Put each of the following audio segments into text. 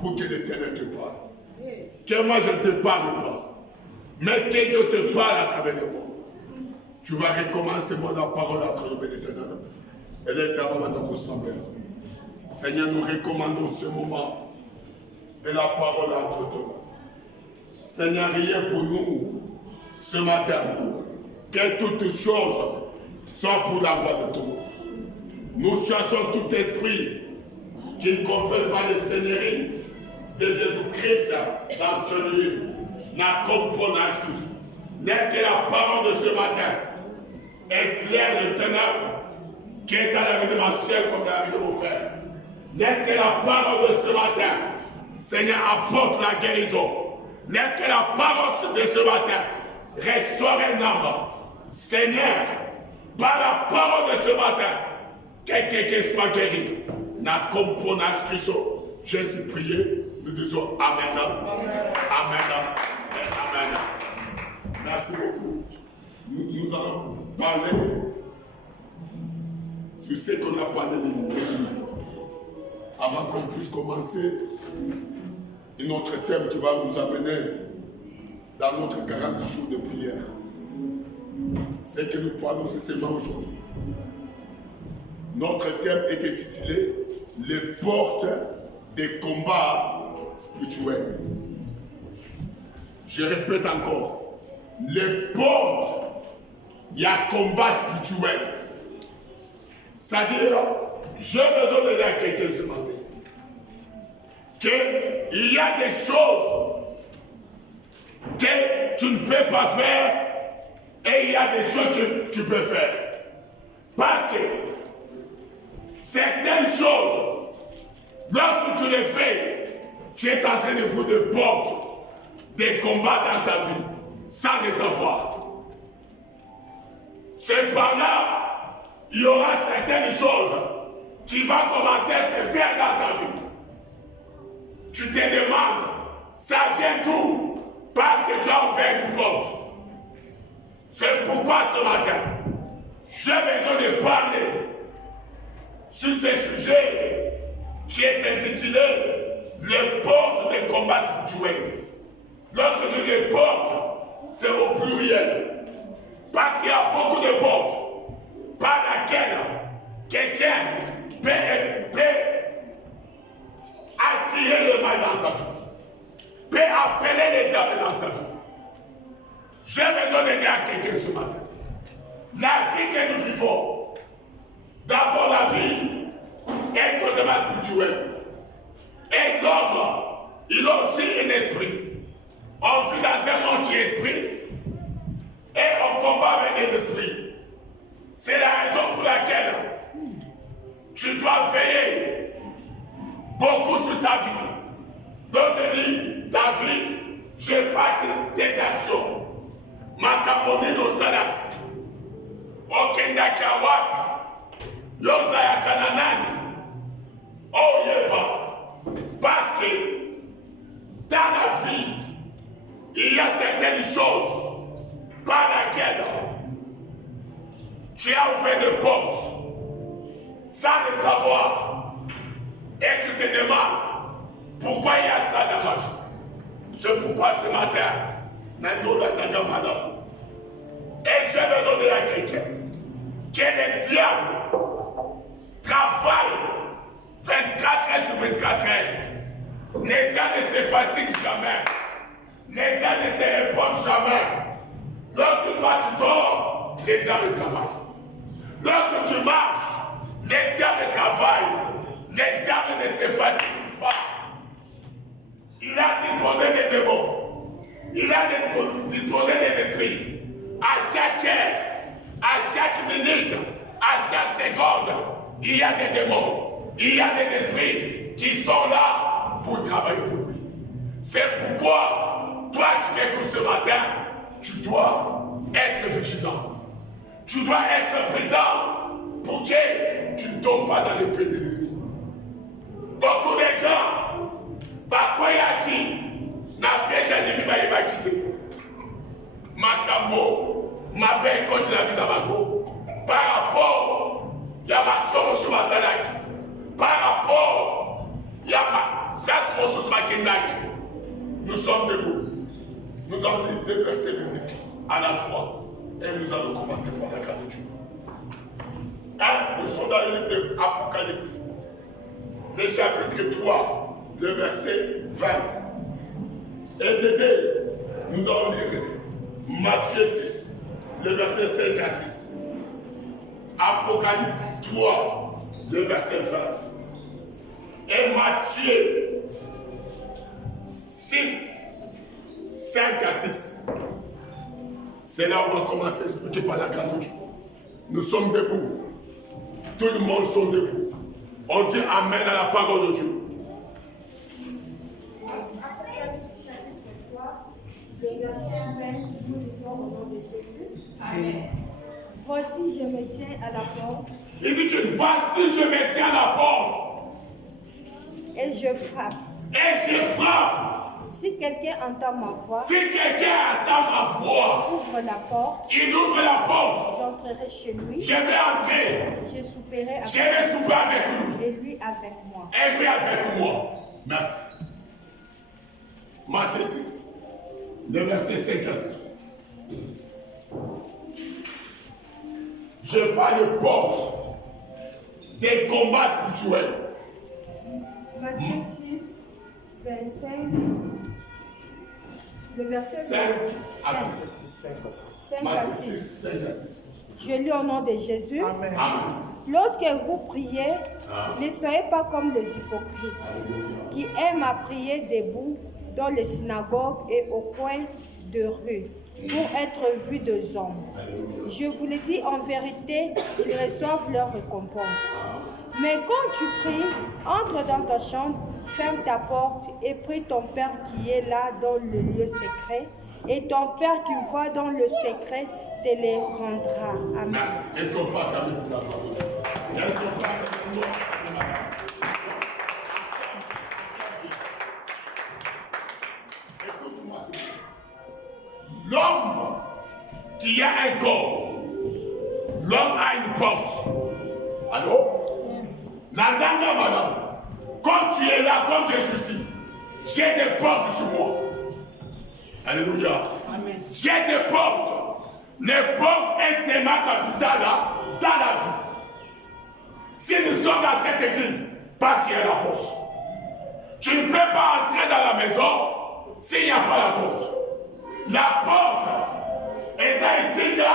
Pour que l'Éternel te parle. Que moi je ne te parle pas, mais que Dieu te parle à travers les mots. Tu vas recommencer moi la parole entre nous, l'Éternel. Elle est d'abord dans vos semblés. Seigneur, nous recommandons ce moment de la parole entre toi. Seigneur, rien pour nous ce matin. Que toutes choses soient pour la gloire de toi. Nous chassons tout esprit qui ne confère pas le Seigneurie de Jésus-Christ dans ce lieu. N'a comprenant tous. N'est-ce que la parole de ce matin éclaire le ténèbre qui est dans la vie de ma soeur comme dans la vie de mon frère. N'est-ce que la parole de ce matin, Seigneur, apporte la guérison. N'est-ce que la parole de ce matin restaure un âme. Seigneur, par la parole de ce matin, que quelqu'un soit guéri. N'a comprenant Christ. Jésus prié, nous disons Amen. Amen. Amen. Merci beaucoup. Nous allons parler sur ce qu'on a parlé de nous. Avant qu'on puisse commencer un autre thème qui va nous amener dans notre 40 jours de prière. Ce que nous parlons, c'est seulement aujourd'hui. Notre thème est intitulé « Les portes des combats spirituels ». Je répète encore, les portes, il y a combat spirituel. C'est-à-dire, j'ai besoin de dire à quelqu'un ce matin qu'il y a des choses que tu ne peux pas faire et il y a des choses que tu peux faire. Parce que certaines choses, lorsque tu les fais, tu es en train de vous des portes, des combats dans ta vie, sans le savoir. C'est par là, il y aura certaines choses qui vont commencer à se faire dans ta vie. Tu te demandes, ça vient d'où? Parce que tu as ouvert une porte. C'est pourquoi ce matin, j'ai besoin de parler sur ce sujet qui est intitulé « Les portes des combats spirituels ». Lorsque je dis portes, c'est au pluriel. Parce qu'il y a beaucoup de portes par laquelle quelqu'un peut attirer le mal dans sa vie, peut appeler les diables dans sa vie. J'ai besoin de dire à quelqu'un ce matin. La vie que nous vivons, d'abord la vie est totalement spirituelle. Et l'homme, il a aussi un esprit. On vit dans un monde qui est esprit et on combat avec des esprits. C'est la raison pour laquelle tu dois veiller beaucoup sur ta vie. Donc je dis, ta vie, je pratique des actions. Makamone no sadak. Okenda kawapi. Yoza ya kananani. Oh yeba. Parce que dans la vie, il y a certaines choses par lesquelles tu as ouvert des portes sans le savoir. Et tu te demandes pourquoi il y a ça dans ma vie. C'est pourquoi ce matin, madame, et j'ai besoin de la quelqu'un que le diable travaille 24 heures sur 24 heures. Le diable ne se fatigue jamais. Le diable ne se repose jamais. Lorsque toi tu dors, le diable travaille. Lorsque tu marches, le diable travaille. Le diable ne se fatigue pas. Il a disposé des démons. Il a disposé des esprits. À chaque heure, à chaque minute, à chaque seconde, il y a des démons. Il y a des esprits qui sont là pour travailler pour lui. C'est pourquoi, toi qui m'écoutes ce matin, tu dois être vigilant. Tu dois être prudent pour que tu ne tombes pas dans les pieds de l'ennemi. Beaucoup de gens, par quoi il a qui n'a piège ennemi, il va quitter. Makambo, ma belle continue la vie dans ma go. Par rapport, il y a ma somme sur ma salaki. Par rapport, il y a ma chasse sur ma kendaki. Nous sommes debout. Nous avons dit deux versets bibliques à la fois. Et nous allons commenter par la grâce de Dieu. Nous sommes dans le livre de l'Apocalypse. Le chapitre 3, le verset 20. Et de deux, nous allons lire Matthieu 6, le verset 5 à 6. Apocalypse 3, le verset 20. Et Matthieu 6, 5 à 6. C'est là où on va commencer à expliquer par la grâce de Dieu. Nous sommes debout. Tout le monde sont debout. On dit Amen à la parole de Dieu. Le verset 20, nous lisons au nom de Jésus. Amen. Voici, je me tiens à la porte. Il dit que voici, je me tiens à la porte. Et je frappe. Et je frappe. Si quelqu'un entend ma voix, Si quelqu'un entend ma voix, ouvre la porte, il ouvre la porte. j'entrerai chez lui. Je vais entrer. Je souperai Je vais souper avec lui. et lui avec moi. Et lui avec moi. Merci. Matthieu 6, le verset 5 à 6. Je parle de porte des combats spirituels. Matthieu 6, 25, le verset 5 à 6. 5 à Matthieu 6. 6, 5 à 6. Je lis au nom de Jésus. Amen. Lorsque vous priez, ne soyez pas comme les hypocrites qui aiment à prier debout dans les synagogues et au coin de rue pour être vus des hommes. Je vous le dis en vérité, ils reçoivent leur récompense. Mais quand tu pries, entre dans ta chambre, ferme ta porte et prie ton Père qui est là dans le lieu secret. Et ton Père qui voit dans le secret te les rendra. Amen. Merci. Est-ce qu'on peut acclamer pour la parole de Dieu? Est-ce qu'on peut acclamer pour la parole de Dieu? Écoute-moi, s'il vous plaît. L'homme qui a un corps, l'homme a une porte. Allô? Nandanga, madame, comme tu es là, comme je suis ici, j'ai des portes sur moi. Alléluia. Amen. J'ai des portes. Les portes est tellement capital dans la vie. Si nous sommes dans cette église, parce qu'il y a la porte. Tu ne peux pas entrer dans la maison s'il n'y a pas la porte. La porte, eza esika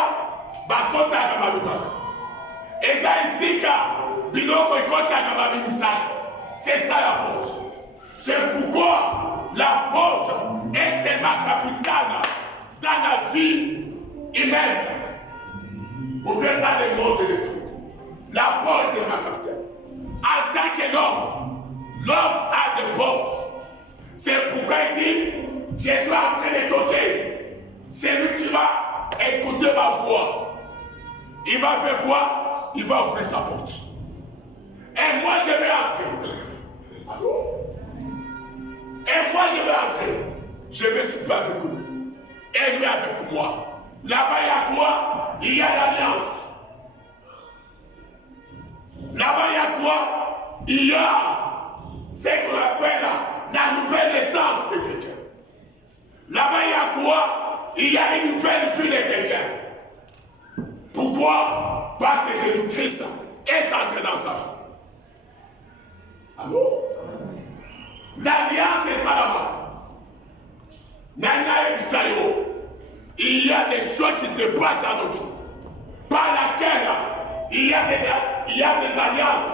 bakotaka babimaka. Eza esika biloko ekotaka babimisaka. C'est ça la porte. C'est pourquoi la porte est tellement capitale dans la vie humaine. Ou bien dans le monde de l'esprit. La porte est tellement capitale. En tant que l'homme a des portes. C'est pourquoi il dit, Jésus est en train de toquer. C'est lui qui va écouter ma voix. Il va faire quoi? Il va ouvrir sa porte. Et moi je vais entrer. Allô? Et moi je vais entrer. Je vais souper avec lui. Et lui avec moi. Là-bas il y a quoi? Il y a l'alliance. Là-bas il y a quoi? Il y a ce qu'on appelle la nouvelle naissance de quelqu'un. Là-bas, il y a quoi? Il y a une nouvelle vie de quelqu'un. Pourquoi? Parce que Jésus-Christ est entré dans sa vie. Alors, l'alliance est ça là-bas. Il y a des choses qui se passent dans nos vies, par laquelle il y a des alliances.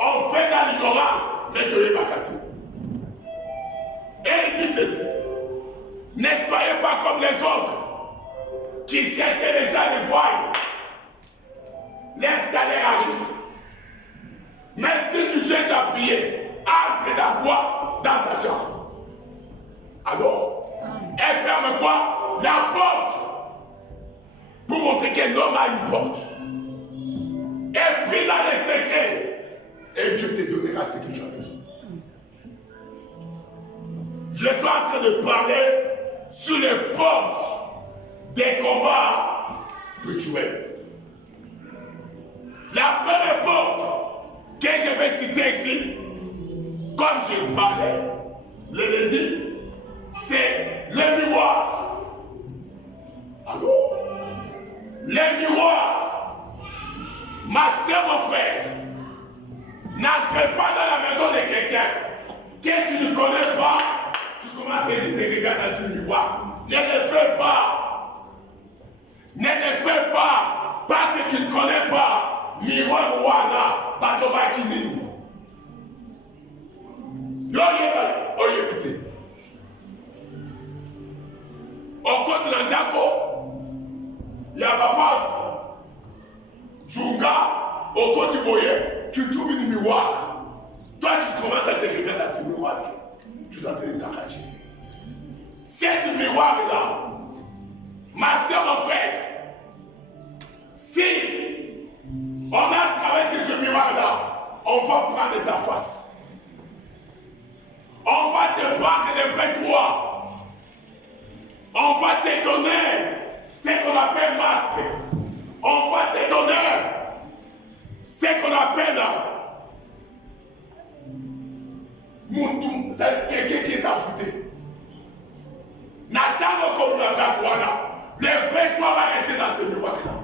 On fait dans l'ignorance, mais tu es bakati. Et il dit ceci: ne soyez pas comme les autres qui cherchent que les gens les voient. Les salaires arrivent. Mais si tu cherches à prier, entre dans quoi? Dans ta chambre. Alors, elle ferme quoi? La porte. Pour montrer que l'homme a une porte. Elle prie dans les secrets. Et Dieu te donnera ce que tu as besoin. Je suis en train de parler sur les portes des combats spirituels. La première porte que je vais citer ici, comme je parlais le lundi, c'est le miroir. Alors, le miroir, ma soeur, mon frère, n'entre pas dans la maison de quelqu'un que tu ne connais pas. Tu commences à te regarder dans un miroir. Ne le fais pas. Ne le fais pas parce que tu ne connais pas. Miroir wana badoba kinini. Yo yeba oyebite. Okoti na ndako ya papas. Junga okoti boye. Tu trouves une miroir. Toi tu commences à te regarder dans ce miroir. Tu t'entraînes d'arracher. Cette miroir là, ma soeur, mon frère, si on a traversé ce miroir-là, on va prendre ta face. On va te prendre les vrais toi. On va te donner ce qu'on appelle masque. On va te donner ce qu'on appelle Moutou. C'est quelqu'un qui est envoûté. Nathan comme la place voilà. Le vrai toi va rester dans ce miroir-là.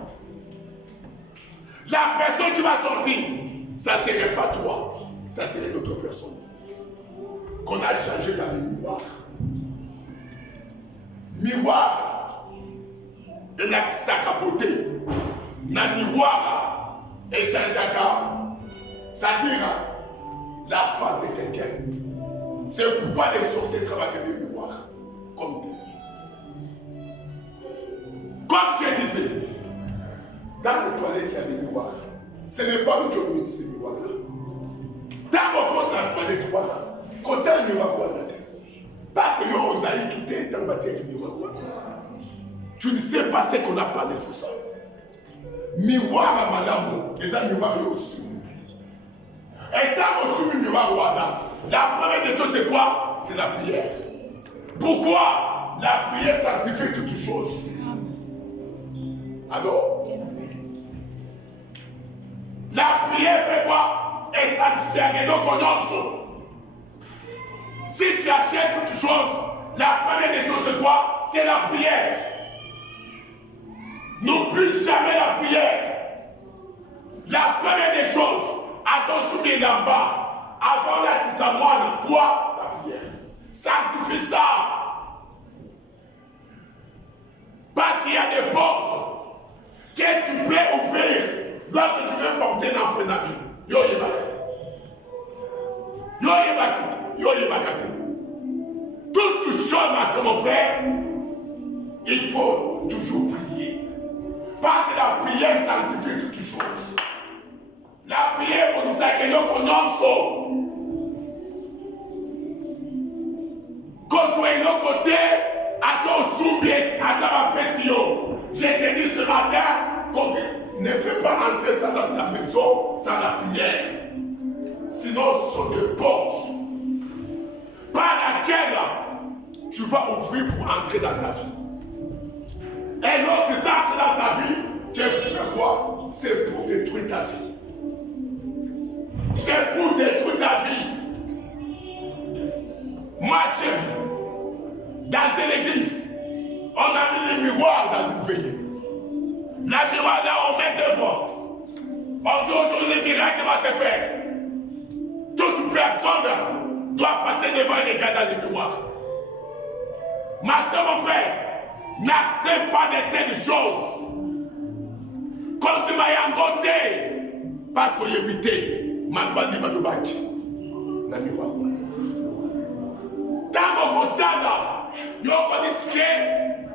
La personne qui va sortir, ça ne serait pas toi, ça serait l'autre personne. Qu'on a changé dans le miroir. Miroir, et la sa beauté. Dans le miroir, et changeaka, ça dira la face de quelqu'un. C'est pourquoi les sorciers travaillent dans le miroir, comme Dieu. Comme je disais, dans les toilettes, il y a des miroirs. Ce n'est pas le job de ces miroirs-là. Dans mon compte, la toilette, voilà. Quand tu as un miroir, voilà. Parce que yo, vous allez quitter dans le bâtiment du miroir. Tu ne sais pas ce qu'on a parlé sur ça. Miroir à madame, les amis miroirs aussi. Et dans le miroir, voilà. La première des choses, c'est quoi? C'est la prière. Pourquoi? La prière sanctifie toutes choses. Alors, la prière fait quoi? Et satisfait donc on offre. Si tu achètes toutes choses, la première des choses c'est quoi? C'est la prière. N'oublie jamais la prière. La première des choses, à ton soumis là-bas, avant la tisamoine, quoi? La prière. Sanctifie ça. Parce qu'il y a des portes que tu peux ouvrir lorsque tu veux porter un enfant dans vie. Yo yebakate. Toute chose, ma soeur, mon frère, il faut toujours prier. Parce que la prière sanctifie toutes choses. La prière, on dit ça que nous connaissons. Quand tu es de l'autre côté, à ton soublier, à ta pression. Je te dis ce matin, ne fais pas entrer ça dans ta maison sans la prière. Sinon, ce sont des portes par laquelle tu vas ouvrir pour entrer dans ta vie. Et lorsque ça entre dans ta vie, c'est pour faire quoi? C'est pour détruire ta vie. C'est pour détruire ta vie. Moi, j'ai vu, dans une église, on a mis les miroirs dans une veillée. La miroir là, on met devant. On dit aujourd'hui, le miracle va se faire. Toute personne doit passer devant et regarder dans les miroirs. Ma soeur, mon frère, n'accepte pas de telles choses. Quand tu m'as yangoté, parce qu'on y évité, Manbani Manubaki, la miroir. Tango Kotana, Yoko Niske,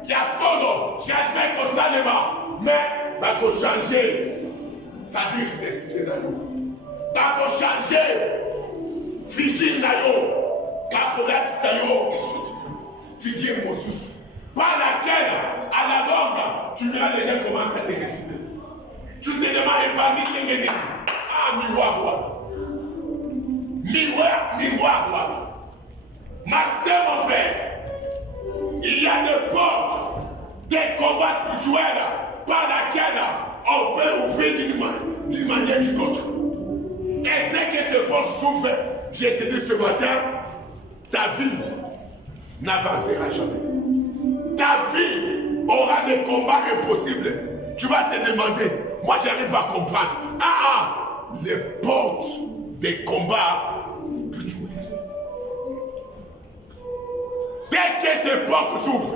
Yasono, changement Kosanema, mais Bako changer, ça dit décider d'ailleurs. Bako changer, figure d'ailleurs, Kakolat Sayo, figure Mosus, par laquelle, à la longue, tu verras les gens commencer à te refuser. Tu te demandes, bandit, ah, miroir, miroir. Ma soeur, mon frère, il y a des portes, des combats spirituels par laquelle on peut ouvrir d'une manière ou d'une autre. Et dès que ces portes s'ouvrent, j'ai te dit ce matin, ta vie n'avancera jamais. Ta vie aura des combats impossibles. Tu vas te demander, moi j'arrive à comprendre. Les portes des combats spirituels. Dès que ces portes s'ouvrent,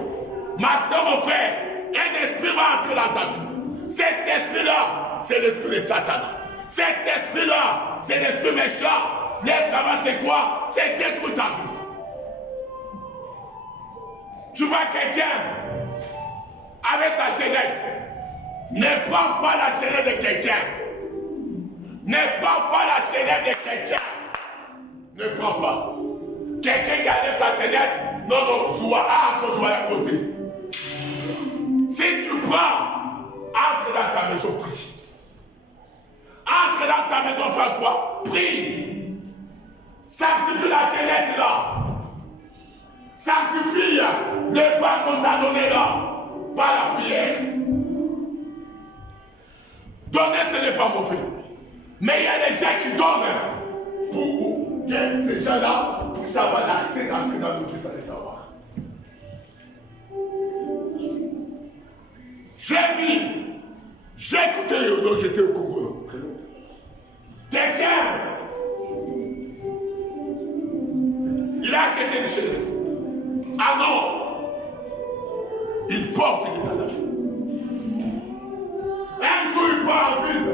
ma soeur, mon frère, un esprit va entrer dans ta vie. Cet esprit-là, c'est l'esprit de Satan. Cet esprit-là, c'est l'esprit méchant. Le travail, c'est quoi? C'est détruire ta vie. Tu vois quelqu'un avec sa chaînette. Ne prends pas la chaînette de quelqu'un. Ne prends pas la chaînette de quelqu'un. Ne prends pas. Quelqu'un qui a sa chaînette, non, joue à côté. Si tu prends, entre dans ta maison, prie. Entre dans ta maison, fais quoi? Prie. Sanctifie la chaînette là. Sanctifie le pas qu'on t'a donné là. Par la prière. Donner, ce n'est pas mauvais. Mais il y a des gens qui donnent pour que ces gens-là puissent avoir l'accès d'entrer dans le Dieu sans le savoir. J'ai vu, j'ai écouté, donc j'étais au Congo. Quelqu'un, il a acheté une chaînette. Ah non, il porte l'état d'argent. Un jour, il part en ville.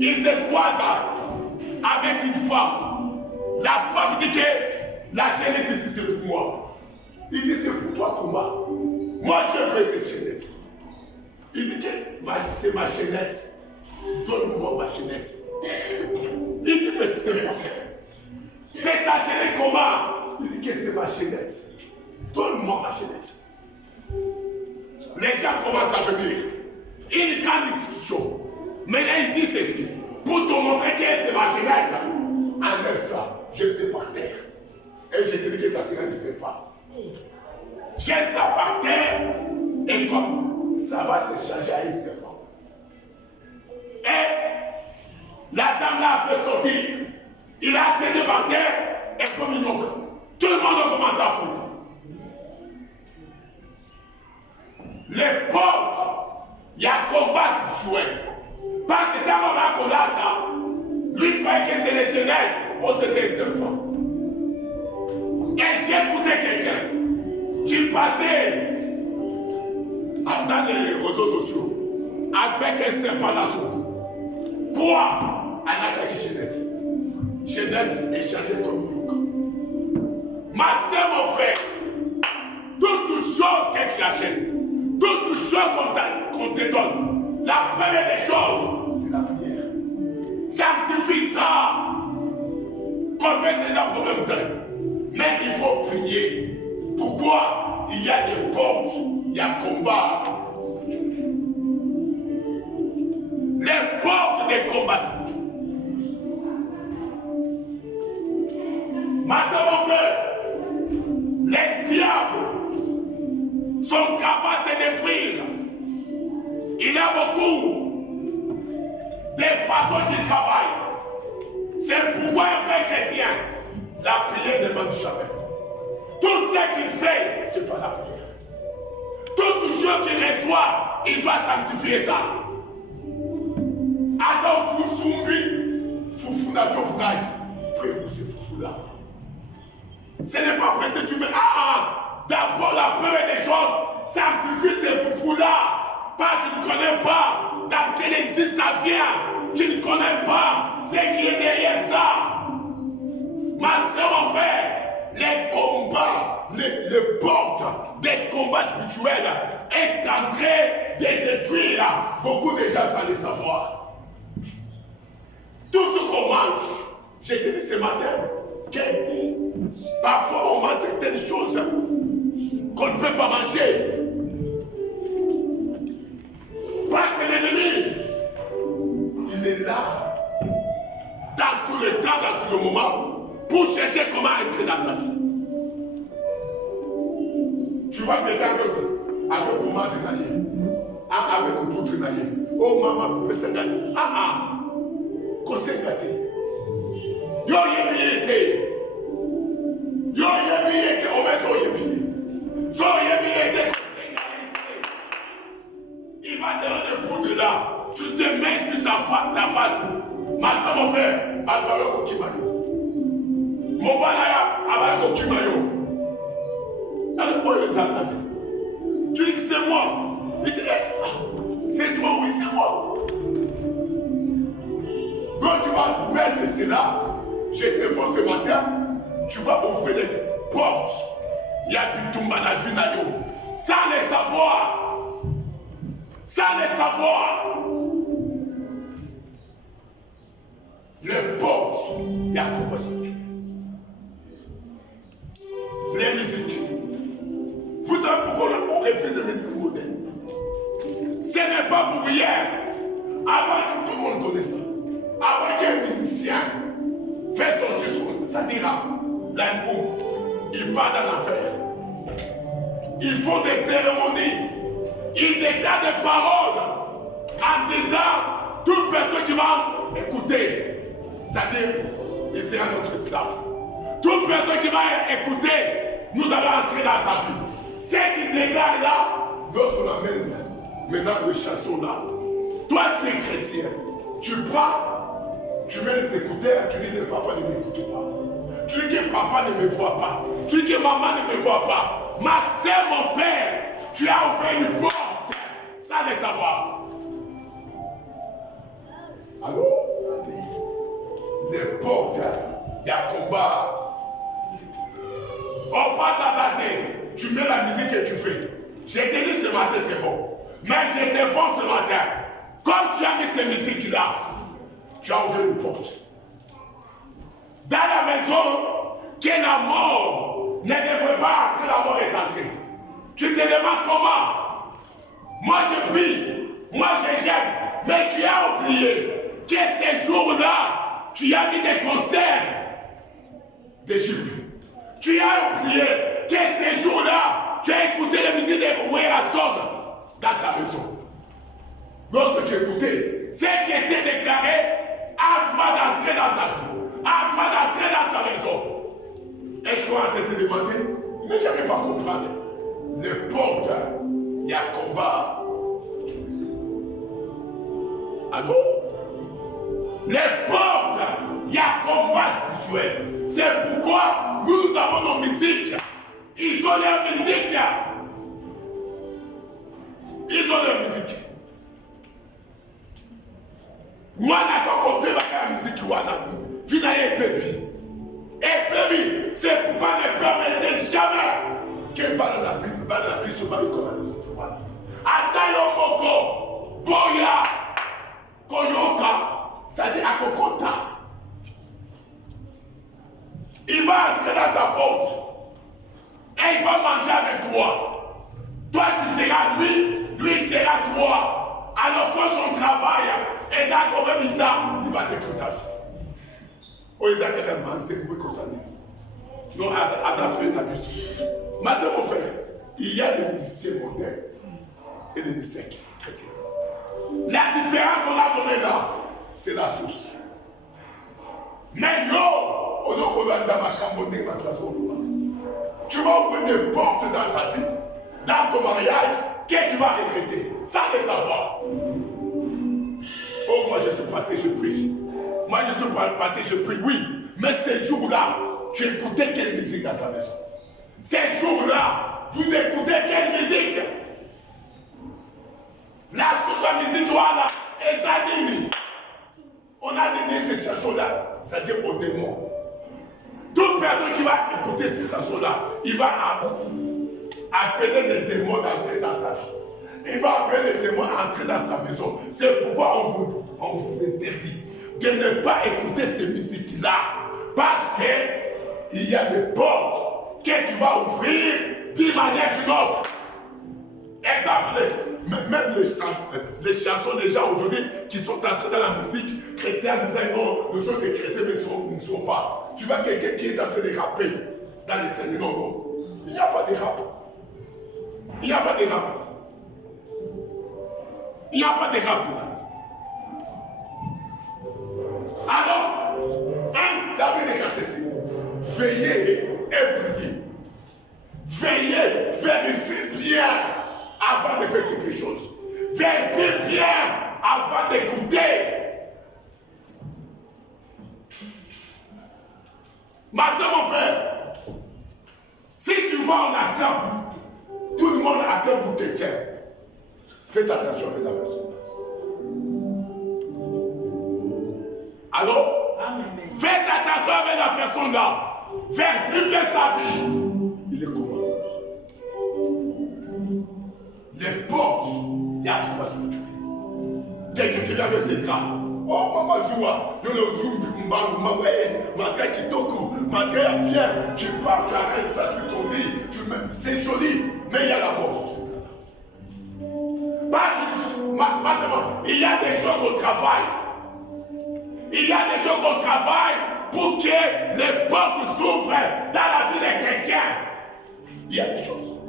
Il se croise avec une femme. La femme dit que la chaînette ici, c'est pour moi. Il dit, c'est pour toi, comment? Moi, je veux cette chaînette. Il dit que c'est ma chaînette. Donne-moi ma chaînette. Il dit, mais c'est impossible. C'est ta chaînette comment? Il dit que c'est ma chaînette. Donne-moi ma chaînette. Les gens commencent à venir. Une grande discussion. Maintenant, il dit ceci. Pour te montrer que c'est ma chaînette, enlève ça. Je sais par terre. Et je te dis que ça sera ne sait pas. J'ai ça par terre. Et comme ça va se changer à un serpent. Et la dame l'a fait sortir. Il a acheté par terre et comme une oncle. Tout le monde commence à fouiller. Les portes, il y a combat spirituel. Parce que dans mon accolade, lui croyait que c'est les chaînettes ou c'était un serpent. Et j'ai écouté quelqu'un qui passait dans les réseaux sociaux avec un serpent dans son cou. Quoi? Un attaque chaînette. Chaînette échangée comme une louque. Ma soeur, mon frère, toute chose que tu achètes, toute chose qu'on te donne, la première des choses, c'est la prière. Sanctifie ça. Qu'on fait ces gens pour même temps. Mais il faut prier. Pourquoi? Il y a des portes, il y a combat. Les portes des combats spirituels. Ma soeur, mon frère, les diables, son travail c'est détruire. Il y a beaucoup de façons de travail. La prière ne manque jamais. Tout ce qu'il fait, c'est pas la prière. Toute chose qu'il reçoit, il doit sanctifier ça. Attends, Foufoumbi, Foufounation Price, prie pour ces Foufou-là. Ce n'est pas pressé, tu mets. D'abord, la première des choses, sanctifie ces Foufou-là. Pas, tu ne connais pas dans quel exil ça vient. Tu ne connais pas ce qui est derrière ça. Ma soeur, mon frère, les combats, les portes des combats spirituels est en train de détruire beaucoup de gens sans le savoir. Tout ce qu'on mange, j'ai dit ce matin que parfois on mange certaines choses qu'on ne peut pas manger. Parce que l'ennemi, il est là, dans tout le temps, dans tout le moment, pour chercher comment entrer dans ta vie. Tu vois quelqu'un d'autre avec pour moi travailler, avec pour travailler. Oh maman, pesengani, kosengate. Yo yebiyete, omeso yebiyete, so yebiyete kosengate. Il va te rendre poutre là. Tu te mets sur ta face. Ma soeur, mon frère, Adwalo Kimayo. Mon banaya, Abalo Kimayo. Tu dis que c'est moi. Il dit, c'est toi, oui, c'est moi. Quand tu vas mettre cela, je te vois ce matin, tu vas ouvrir les portes. Il y a du Tumbana Vinayo. Sans le savoir. Sans le savoir. Les portes, il y a comment ça tue. Les musiques. Vous savez pourquoi on refuse les musiques modernes? Ce n'est pas pour hier. Avant que tout le monde connaisse ça. Avant qu'un musicien fait son discours, ça dira, l'imbo, il part dans l'enfer. Ils font des cérémonies. Ils déclarent des paroles en disant toute personne qui va écouter, c'est-à-dire, il sera notre esclave. Toute personne qui va écouter, nous allons entrer dans sa vie. Ce qu'il déclare là, lorsqu'on amène maintenant le chanson là, toi tu es chrétien, tu prends, tu mets les écouteurs, tu dis que papa ne m'écoute pas. Tu dis que papa ne me voit pas. Tu dis que maman ne me voit pas. Ma soeur, mon frère, tu as ouvert une porte sans le savoir. Allô? Les portes, il y a combat. On passe à sa tête. Tu mets la musique et tu fais. J'ai te dit ce matin, c'est bon. Mais je te force ce matin. Comme tu as mis ces musiques-là, tu as ouvert une porte. Dans la maison, que la mort ne devrait pas entrer, la mort est entrée. Tu te demandes comment? Moi je prie, moi je gêne, mais tu as oublié que ces jours-là, tu as mis des concerts d'Égypte. Tu as oublié que ces jours-là, tu as écouté la musique de Werason dans ta maison. Lorsque tu écoutais, ce qui était déclaré, à toi d'entrer dans ta vie, à toi d'entrer dans ta maison. Est-ce qu'on va te demander? Mais je n'arrive pas à comprendre. Les portes, il y a combat spirituel. Allô? Les portes, il y a combat spirituel. C'est pourquoi nous avons nos musiques. Ils ont leur musique. Ils ont leur musique. Moi, je n'ai compris la musique. Et puis, c'est pourquoi ne permettez jamais que Balabi se marie comme un musique. Atayo Moko, Boya, Koyoka, c'est-à-dire Akokota. Il va entrer dans ta porte et il va manger avec toi. Toi, tu seras lui sera toi. Alors que son travail, et ça, comme ça, il va détruire ta vie. Oh, ils ont quel man, c'est vous qui savez. Non, à sa frère, la mission. Mais c'est mon frère, il y a des musiciens modernes et des musiciens chrétiens. La différence qu'on a donnée là, c'est la source. Mais yo, Tu vas ouvrir des portes dans ta vie, dans ton mariage, que tu vas regretter, sans le savoir. Oh, moi je suis passé, je prie. Moi je suis passé, je prie, oui. Mais ces jours-là, tu écoutais quelle musique dans ta maison? Ces jours-là, vous écoutez quelle musique? La social musique, voilà, et ça dit. On a dédié ces chansons-là, c'est-à-dire aux démons. Toute personne qui va écouter ces chansons-là, il va appeler les démons d'entrer dans sa vie. Il va appeler les démons à entrer dans sa maison. C'est pourquoi on vous interdit de ne pas écouter ces musiques-là. Parce qu'il y a des portes que tu vas ouvrir d'une manière ou d'une autre. Exemple, même les chansons des gens aujourd'hui qui sont entrés dans la musique chrétienne, disant non, nous sommes des chrétiens, mais nous ne sommes pas. Tu vois quelqu'un qui est en train de rapper dans les scènes, non, non. Il n'y a pas de rap. Il n'y a pas de rap. Il n'y a pas de rap dans les scènes. Alors, la Bible est ceci. Veillez et priez. Veillez, vérifiez bien avant de faire quelque chose. Vérifiez bien avant d'écouter. Ma soeur, mon frère, si tu vas en acclame, tout le monde acclame pour quelqu'un. Faites attention avec la personne. Alors, faites attention avec la personne là. Vérifiez bien sa vie. Il est comment? Les portes, il y a tout ce que tu veux. Quelqu'un qui vient avec ses draps. Oh, maman, joua. Yo, le zoom, malgré qui toque, malgré bien, tu pars, tu arrêtes ça sur ton lit. C'est joli, mais il y a la mort sur ce drap. Il y a des choses au travail. Il y a des choses au travail pour que les portes s'ouvrent dans la vie de quelqu'un. Il y a des choses.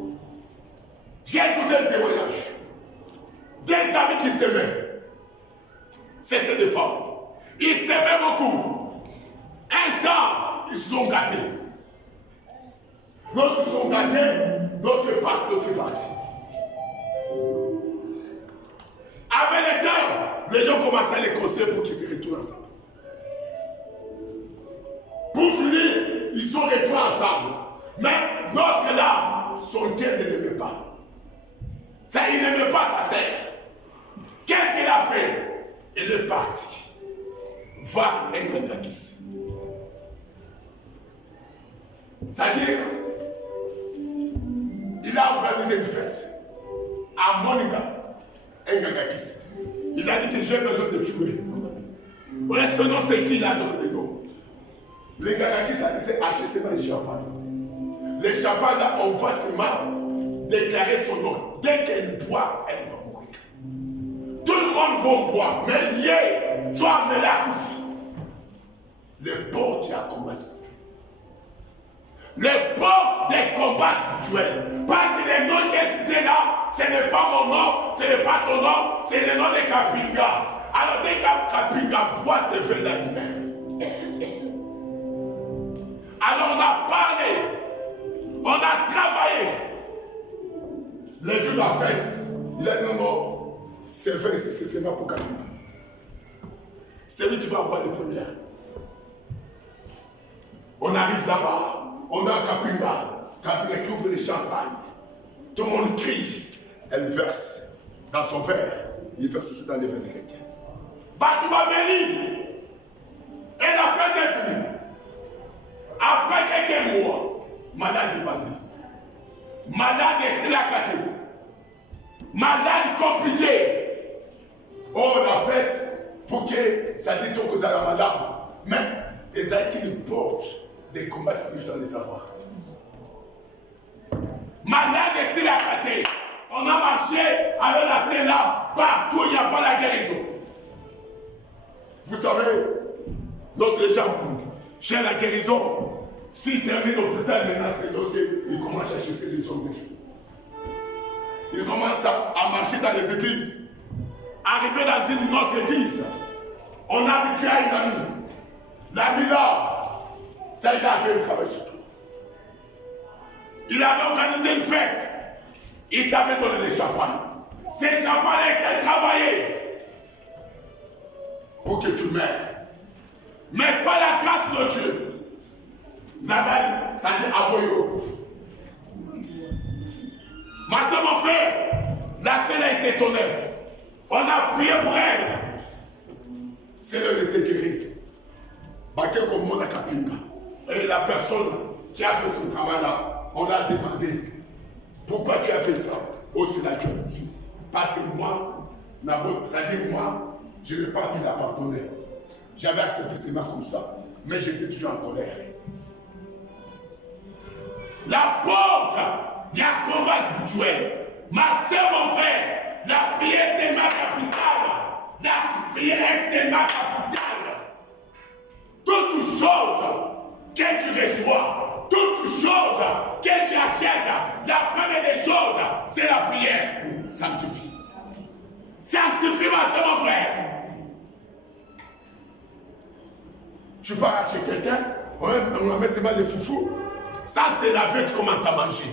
J'ai écouté un témoignage. Des amis qui s'aimaient. C'était des femmes. Ils s'aimaient beaucoup. Un temps, ils se sont gâtés. Lorsqu'ils se sont gâtés, l'autre est parti. Avec le temps, les gens commençaient à les conseiller pour qu'ils se retournent ensemble. Pour finir, ils sont retournés ensemble. Mais l'autre là, son cœur ne l'aimait pas. Ça, il n'aimait pas sa sœur. Qu'est-ce qu'il a fait? Il est parti voir un Gagakis. C'est-à-dire, il a organisé une fête à Monica, un Gagakis. Il a dit que j'ai besoin de tuer. Ce nom, c'est qui il a donné le nom? Les Gagakis a dit c'est acheter seulement les champagnes. Les champagnes, là, on va seulement déclarer son nom. Dès qu'elle boit, elle va mourir. Tout le monde va boire, mais hier, soit mêlé à tout. Les portes du combat spirituel. Les portes des combats spirituels. Parce que les noms qui est cité là, ce n'est pas mon nom, ce n'est pas ton nom, c'est le nom de Kapinga. Alors dès que Kapinga boit ce vin-là, il meurt. Alors on a parlé, on a travaillé. Le jour de la fête, il a dit non, c'est vrai, c'est seulement pour Kapinga. C'est lui qui va boire les premières. On arrive là-bas, on a Kapinga qui ouvre les champagnes. Tout le monde crie. Elle verse dans son verre. Il verse aussi dans les verres de quelqu'un. Batouba Béni. Et la fête est finie. Après quelques mois, malade est bandit. Malade est silakaté. Malade compliqué. Oh, la fête, pour que ça dit tout que ça la madame. Mais, les aïe qui nous portent des combats spirituels sans les savoir. Malade et silakaté. On a marché avec la scène là, partout il n'y a pas la guérison. Vous savez, lorsque les gens cherchent la guérison, s'ils terminent l'hôpital maintenant, c'est lorsqu'ils commencent à chercher les hommes de Dieu. Ils commencent à marcher dans les églises. Arrivé dans une autre église, on a habitué à une amie. L'amie là, Ça, il a fait un travail sur toi. Il avait organisé une fête. Il t'avait donné des champagnes. Ces champagnes étaient travaillés pour que tu meurs. Mais pas la grâce de Dieu. Zabel, ça dit Aboyo. Ma soeur, mon frère, la scène a été étonnée. On a prié pour elle. Seigneur était guéri. Et la personne qui a fait son travail là, on a demandé pourquoi tu as fait ça. Oh, c'est la Dieu aussi. Parce que moi, ça dit moi, je n'ai pas pu l'abandonner. J'avais accepté seulement comme ça, mais j'étais toujours en colère. La porte, il y a un combat spirituel. Ma soeur, mon frère, la prière est ma capitale. La prière est ma capitale. Toute chose que tu reçois, toute chose que tu achètes, la première des choses, c'est la prière. Sanctifie. Sanctifie, ma soeur, mon frère. Tu pars chez quelqu'un, on met seulement les foufous. Ça, c'est la vie, tu commences à manger.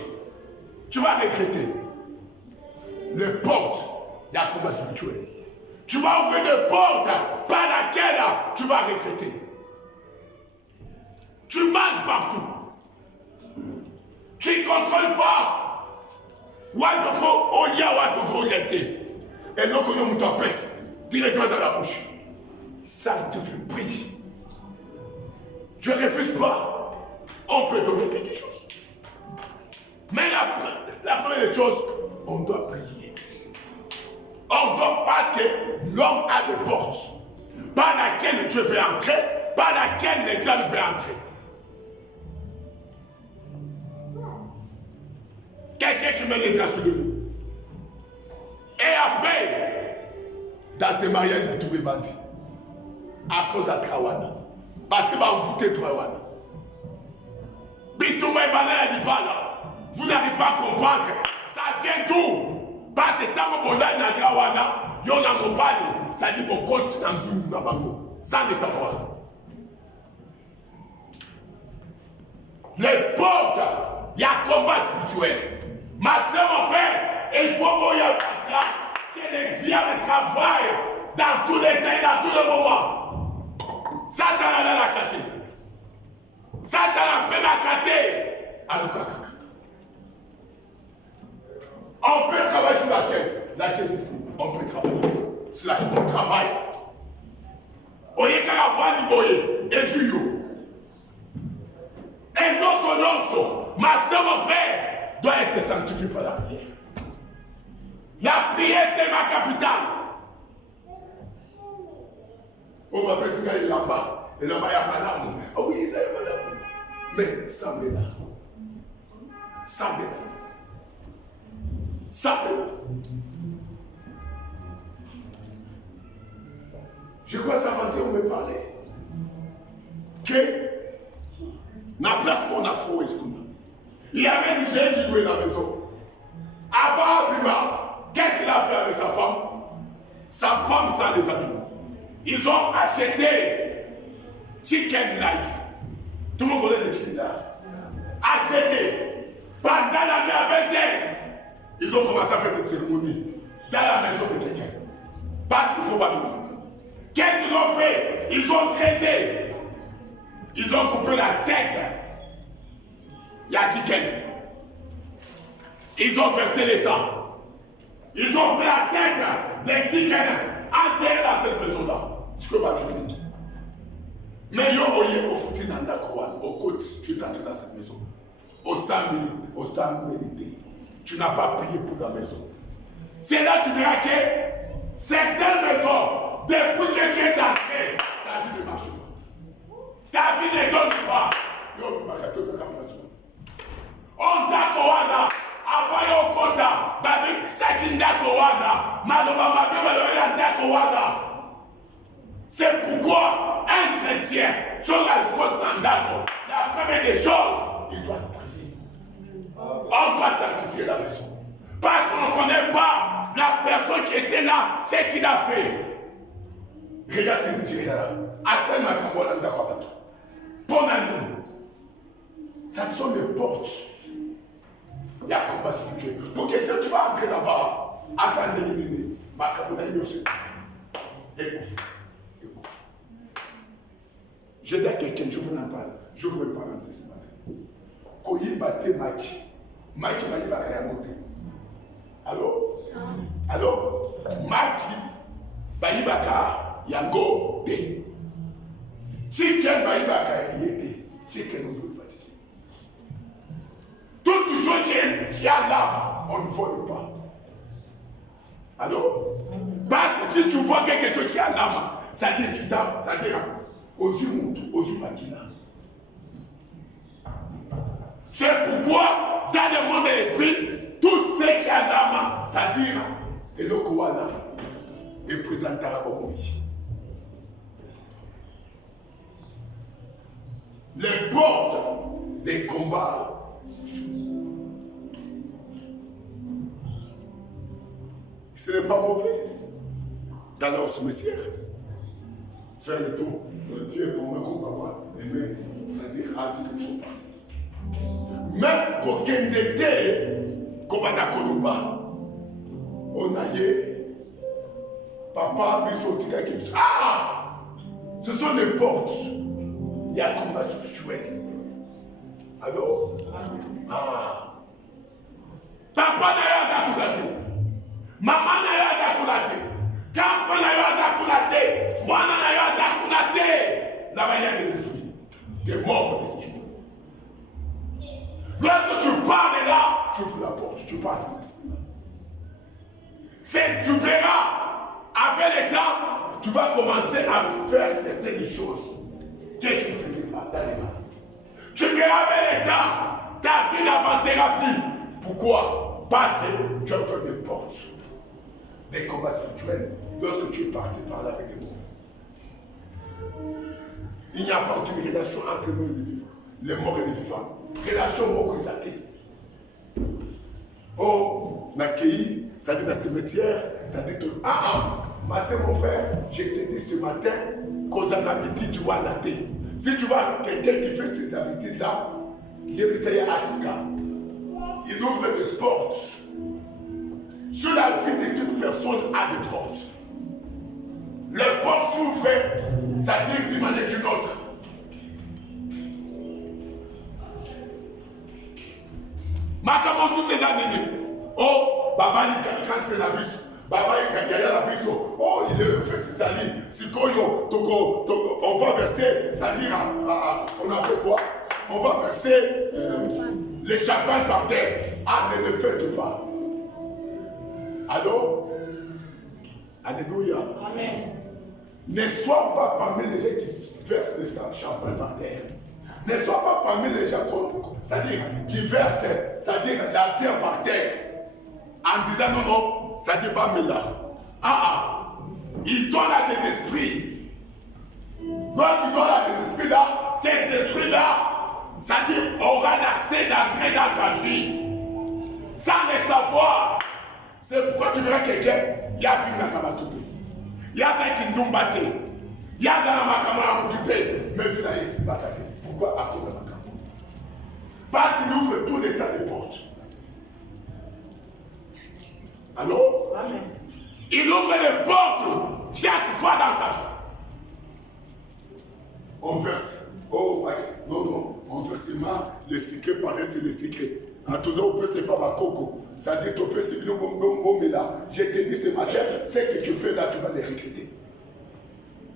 Tu vas regretter. Les portes, il y a un combat spirituel. Tu vas ouvrir des portes par laquelle tu vas regretter. Tu manges partout. Tu ne contrôles pas. Il faut et donc on t'empêche directement dans la bouche. Sanctifie, prie. Je ne refuse pas. On peut donner quelque chose. Mais la première des choses, on doit prier. On doit, parce que l'homme a des portes par laquelle Dieu peut entrer, par laquelle les diables peuvent entrer. Quelqu'un qui met les grâces de nous. Et après, dans ce mariage, il trouve bandit. À cause de Trawana. Parce que vous foutez Trawana. Vous n'arrivez pas à comprendre. Ça vient d'où? Parce que tant que vous avez un Trawana, il y a un mobile. Ça dit mon compte dans une banque. Sans le savoir. Les portes, il y a un combat spirituel. Ma soeur, mon frère, il faut que les diables travaillent dans tous les temps et dans tous les moments. Satan a la caté. Satan a fait la caté. On peut travailler sur la chaise. La chaise ici, on peut travailler. Sur la chaise, on travaille. On y a avoir du boyer. Et Juyo. Et notre nom, ma soeur, mon frère, doit être sanctifié par la prière. La prière est ma capitale. On va presque aller là-bas. Et là-bas, il y a madame. Oh oui, c'est madame. Mais semblez-la. Semblez-la. Semblez-la. Je crois s'avancer, on me parlait. Que la place qu'on a faux est il y avait un Nigérien qui louait la maison. Avant Abima, qu'est-ce qu'il a fait avec sa femme? Sa femme sans les amis. Ils ont acheté Chicken Life. Tout le monde connaît le Chicken Life. Acheté. Pendant l'année à 20 ans, ils ont commencé à faire des cérémonies dans la maison de quelqu'un. Parce qu'il ne faut pas nous. Qu'est-ce qu'ils ont fait? Ils ont tressé. Ils ont coupé la tête. Il y a chicken. Ils ont versé les sangs. Ils ont pris la tête des chicken enterrés dans cette maison-là. Ce que va dire. Mais yo oye au fouti nanda kouan, au côté, tu es entré dans cette maison. Au sang milité. Tu n'as pas prié pour la maison. C'est là que tu verras que certaines maisons, depuis que tu es entré, ta vie ne marche pas. Ta vie ne donne pas. Yo, on dakowana avayo kota babi saki ndakowana maloma mabe baloya ndakowana. C'est pourquoi un chrétien sur la côte d'Andako, la première des choses, il doit prier. On doit sanctifier la maison. Parce qu'on ne connaît pas la personne qui était là, ce qu'il a fait. Regarde ce Nigeria là. Asel Makambola Ndakobato. Bonne année. portes. Il y a un combat spirituel. Pour que si tu vas entrer là-bas, à sa délivrée, ma camarade aussi. Écoute. Je dis à quelqu'un, je vous en parle. Je vous parle en ce matin. Quand il battait Mike m'a dit qu'il va à côté. Alors, Mike, Baïbaka, Yango, Té. Si quelqu'un Baïbaka, il était, si quelqu'un ne peut pas dire. Toute chose qui a l'âme, on ne vole pas. Alors, parce que si tu vois quelque chose qui a l'âme, ça dit tu t'as, ça dit aux yeux Makina. C'est pourquoi, dans le monde de l'esprit, tout ce qui a l'âme, ça dit, et le Kouana, il présentera beaucoup. Les portes des combats, ce n'est pas mauvais. Dans leur cimetière, faire le tour, Dieu est tombé comme papa, et mais ça dit, qu'ils sont partis. Même qu'aucun n'était, comme à Kodoba, on a eu, papa, puis sauté qui dit, ah, ce sont des portes. Il y a un combat spirituel. Alors, papa n'a pas à coulater, maman n'a pas à coulater, grand-frère n'a pas à coulater, moi n'a pas à coulater. Là-bas, il y a des esprits, des morts des esprits. Lorsque tu parles là, tu ouvres la porte, tu passes ces esprits-là. Tu verras, avec le temps, tu vas commencer à faire certaines choses que tu ne faisais pas dans les maladies. Tu verras avec le temps, ta vie n'avancera plus. Pourquoi? Parce que tu as ouvert des portes, des combats spirituels, lorsque tu es parti par là avec des morts. Il n'y a pas aucune relation entre nous et les vivants, les morts et les vivants. Relation mokoisate. Oh, Nakei, ça dit dans le cimetière, ça dit que, ma soeur, mon frère, je t'ai dit ce matin, qu'aux habitudes, tu vois la tête. Si tu vois quelqu'un qui fait ces habitudes-là, il ouvre des portes. Sur la vie de toute personne a des portes. Les portes s'ouvrent, ça dit d'une manière ou d'une autre. Makamo sous ces années. Oh, Baba quand c'est la bus. Baba il y a la bus. Oh, il est fait ses alliés. Si Koyo, Toko, on va verser, ça dit, on appelle quoi? On va verser les champagnes par terre. Ah, ne le faites pas. Allô? Alléluia. Amen. Ne sois pas parmi les gens qui versent les champagnes par terre. Ne sois pas parmi les gens c'est-à-dire qui versent, c'est-à-dire la pierre par terre, en disant non, ça dit pas mais là. Il donne à des esprits. Lorsqu'il donne à des esprits là, ces esprits-là, c'est-à-dire aura l'accès d'entrer dans ta vie, sans le savoir. C'est pourquoi tu verras quelqu'un, il y a film à Kabatouté, il y a ça qui nous battait, il y a ça dans ma caméra pour tout mais tu n'as ici pas caché. Pourquoi? À cause de ma caméra. Parce qu'il ouvre tous les tas de portes. Allô? Amen. Il ouvre les portes chaque fois dans sa vie. On verse. Oh, non. On verse les secrets paraissent les secrets. À toujours, on peut se faire ma coco. Ça dit, tu peux se faire mais là. Je te dis ce matin, ce que tu fais là, tu vas les regretter.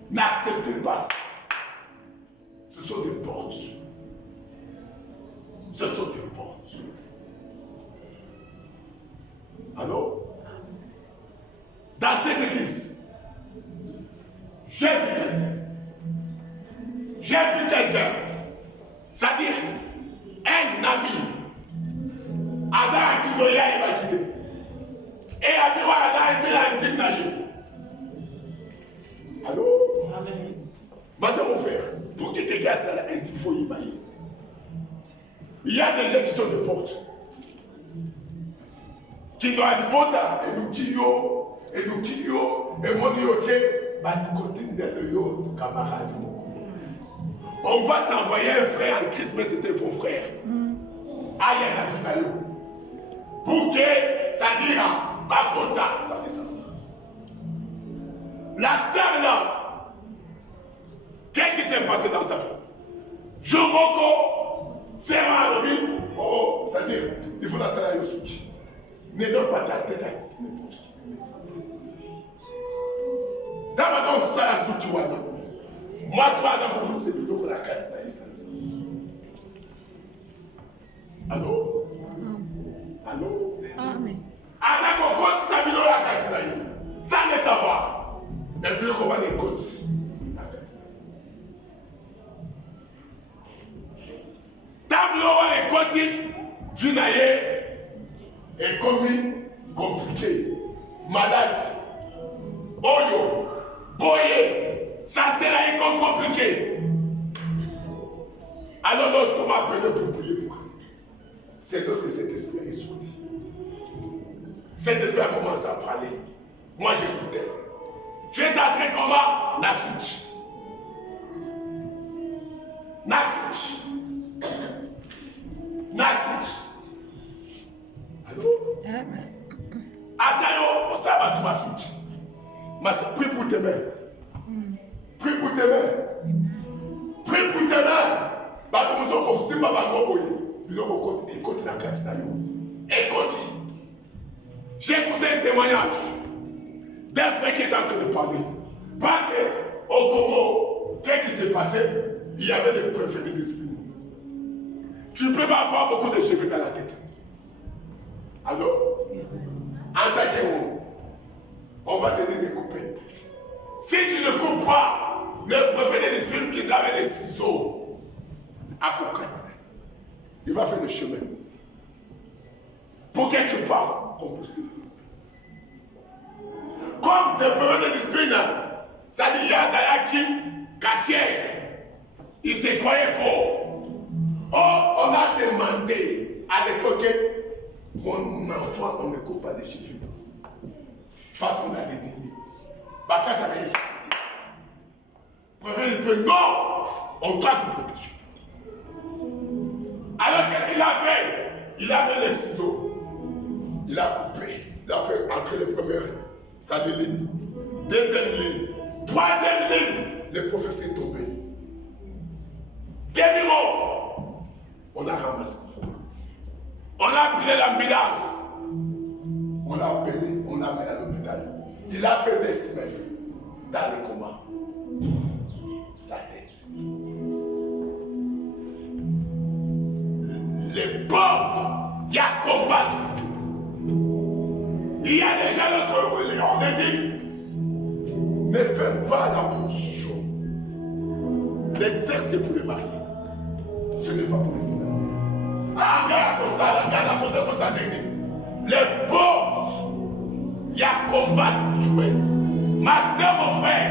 N'acceptez pas ça. Ce sont des portes. Ce sont des portes. Alors, dans cette église, j'ai vu quelqu'un, c'est-à-dire un ami, Azar Kinoya il va quitter. Et Amiwa Azar il va quitter. Allô? Amen. C'est mon frère, pour que tu gardes ça là, il faut y bailler. Il y a des gens qui sont des portes. Qui doivent être bota, et nous kio, et mon yoke, batikotin de yo, camarade. On va t'envoyer un frère en Christ, mais c'était vos frères. aille na vie na yo. Pour que ça dira bakota ça descend. La sœur là, qu'est-ce qui s'est passé dans sa vie? Je m'en c'est rare, oh, c'est-à-dire, il faut la salle au souk. Ne donne pas ta tête à n'importe qui. Dans ma zone, c'est la souk, moi, je vais pour nous, c'est plutôt pour la casse. Allô? Allô? Amen. Avec on compte ça, il y a la casse. Sans le savoir. Et puis, on va les comptes. Tableau est côté, Vinaye est commis, compliqué, malade, oyo, boye, santé là est compliqué. Alors lorsqu'on m'a appelé pour prier pour lui, c'est lorsque cet esprit est sorti. Cet esprit a commencé à parler. Moi j'hésitais. Tu es entré comment? Nasuki. Nasuki. Nasuki. Allô? Atayo, on s'en va tout Nasuki. Mais prie pour tes mains. Prie pour tes mains. Prie pour tes mains. Batumso ko simba ba goboye. Biloko ko écoute la carte na yo. Écoute. J'ai écouté un témoignage d'un frère qui est en train de parler. Parce que au Congo, qu'est-ce qui s'est passé? Il y avait des préfets de discipline. Tu ne peux pas avoir beaucoup de cheveux dans la tête. Alors, en tant que on va te découper. Si tu ne coupes pas, le préfet de l'esprit viendra avec les ciseaux à coquin. Il va faire le chemin. Pour que tu parles, composter. Comme ce préfet de l'esprit, ça dit Yazayaki Katier, il se croyait fort. Oh, on a demandé à l'époque, mon enfant, on ne coupe pas les cheveux. Parce qu'on a dédié. Bakata a essayé. Préfet dit, non, on doit couper les cheveux. Alors qu'est-ce qu'il a fait? Il a mis les ciseaux. Il a coupé. Il a fait entrer les premières, ça des lignes. Deuxième ligne. Troisième ligne. Le professeur est tombé. Quel on a ramassé. On a appelé l'ambulance. On l'a appelé, on l'a amené à l'hôpital. Il a fait des semaines dans le coma. La tête. Les portes, il y a combat sur tout. Il y a déjà le soir où on a dit ne fais pas la position. Les sexes, c'est pour les mariés. Ce n'est pas pour les synagogues. Les portes, il y a combat spirituel. Ma soeur, mon frère,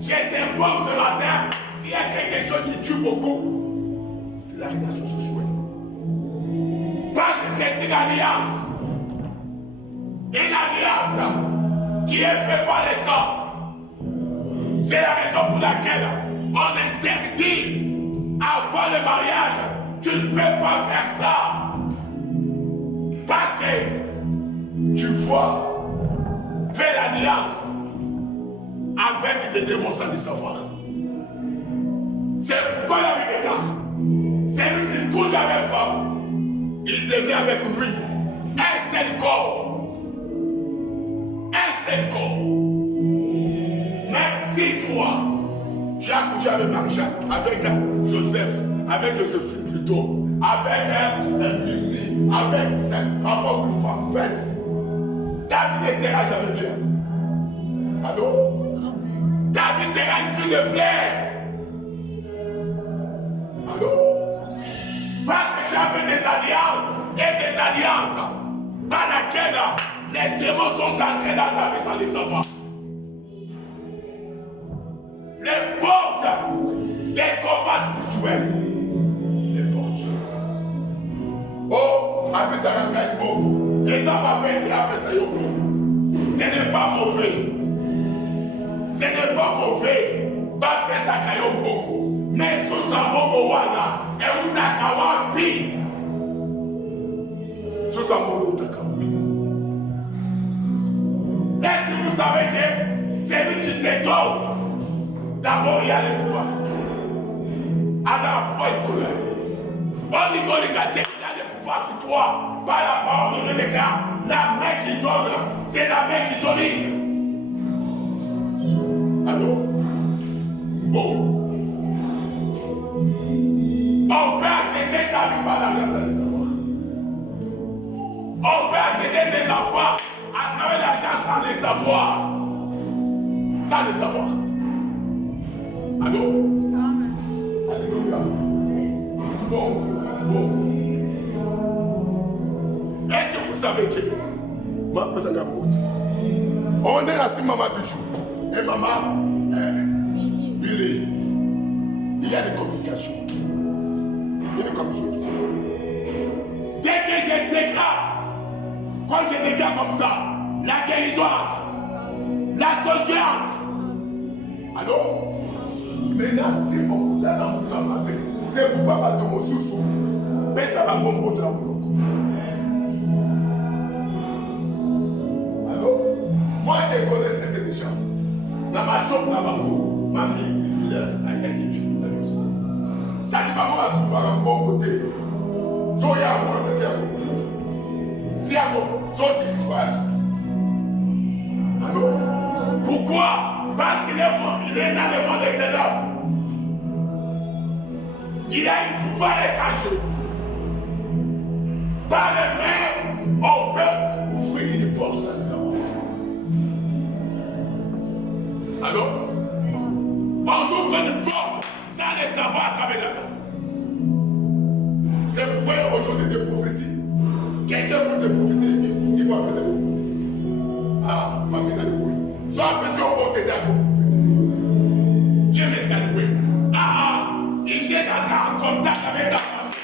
je t'informe ce matin, s'il y a quelque chose qui tue beaucoup, c'est la relation sexuelle. Parce que c'est une alliance. Une alliance qui est faite par le sang. C'est la raison pour laquelle on interdit avant le mariage. Tu ne peux pas faire ça. Parce que tu vois, faire l'alliance avec des démons sans le savoir. C'est pourquoi la Bible est c'est lui qui touche avec femme. Il devient avec lui un seul corps. Un seul corps. Mais si toi, tu as couché avec Marie-Jeanne, avec Joseph, avec Joséphine plutôt, avec Mimi, avec parfois une femme faite, ta vie ne sera jamais bien. Allô? Ta vie sera une vie de plaie. Allô? Parce que tu as fait des alliances par laquelle les démons sont entrés dans ta vie sans les savoir. Les portes des combats spirituels. Les portes. Oh, après ça, on a une bombe. Les hommes appellent après ça, yon bombe. Ce n'est pas mauvais. Ce n'est pas mauvais. Après ça, yon bombe. Mais sous sa bombe, wana, et où ta kawapi. Est-ce que vous savez que c'est lui qui te donne? D'abord, il y a les pouvoirs. Alors, pourquoi il connaît? On dit qu'il y a des pouvoirs sur toi. Par la parole de Dieu, la main qui donne, c'est la main qui donne. Allô? Bon. On peut acheter ta vie par l'argent sans le savoir. On peut acheter tes enfants à travers l'argent sans le savoir. Sans le savoir. Allô? Amen. Alléluia. Bon. Est-ce que vous savez que ma personne est morte? On est assis maman Bijou et maman Billy. Il y a des communications. Il y a des communications qui se font. Dès que je déclare, quand je déclare comme ça, la guérison entre, la société entre. Allô? Maintenant, c'est mon couteau dans mon temps. C'est pour pas battre mon sous-sous. Mais ça va mon bout dans mon. Moi, je connais certains gens. Dans ma chambre, là-bas, mamie, il a gagné. Ça dit pas moi, souvent, un bon côté. Zoya, moi, c'est Thiago. Thiago, Zoti, sois. Allô? Pourquoi? Parce qu'il est dans le monde des ténèbres. Il a un pouvoir étranger. Par les mains, on peut ouvrir une porte sans le savoir. Alors, on ouvre une porte sans le savoir à travers la main. C'est pourquoi aujourd'hui des prophéties. Quelqu'un peut te prophéter, il faut appeler ça. Ah, famille dans le bruit. Soit appelé ça, on t'aider à prophétiser. Viens me saluer. Ah, il cherche à entrer en contact avec ta famille.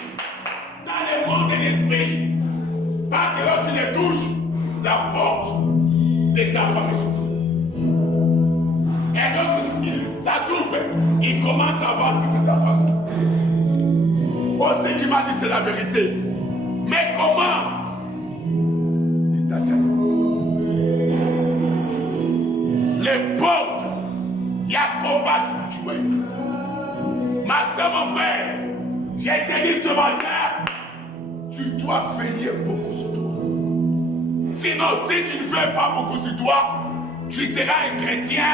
Dans le monde de l'esprit. Parce que quand tu les touches, la porte de ta famille s'ouvre. Et lorsque ça s'ouvre, il commence à voir toute ta famille. Oh, ce qu'il m'a dit, c'est la vérité. Mais comment? Il t'a dit. Les portes, il y a combat spirituel. Ma soeur, mon frère, j'ai été dit ce matin, tu dois veiller beaucoup sur toi. Sinon, si tu ne fais pas beaucoup sur toi, tu seras un chrétien,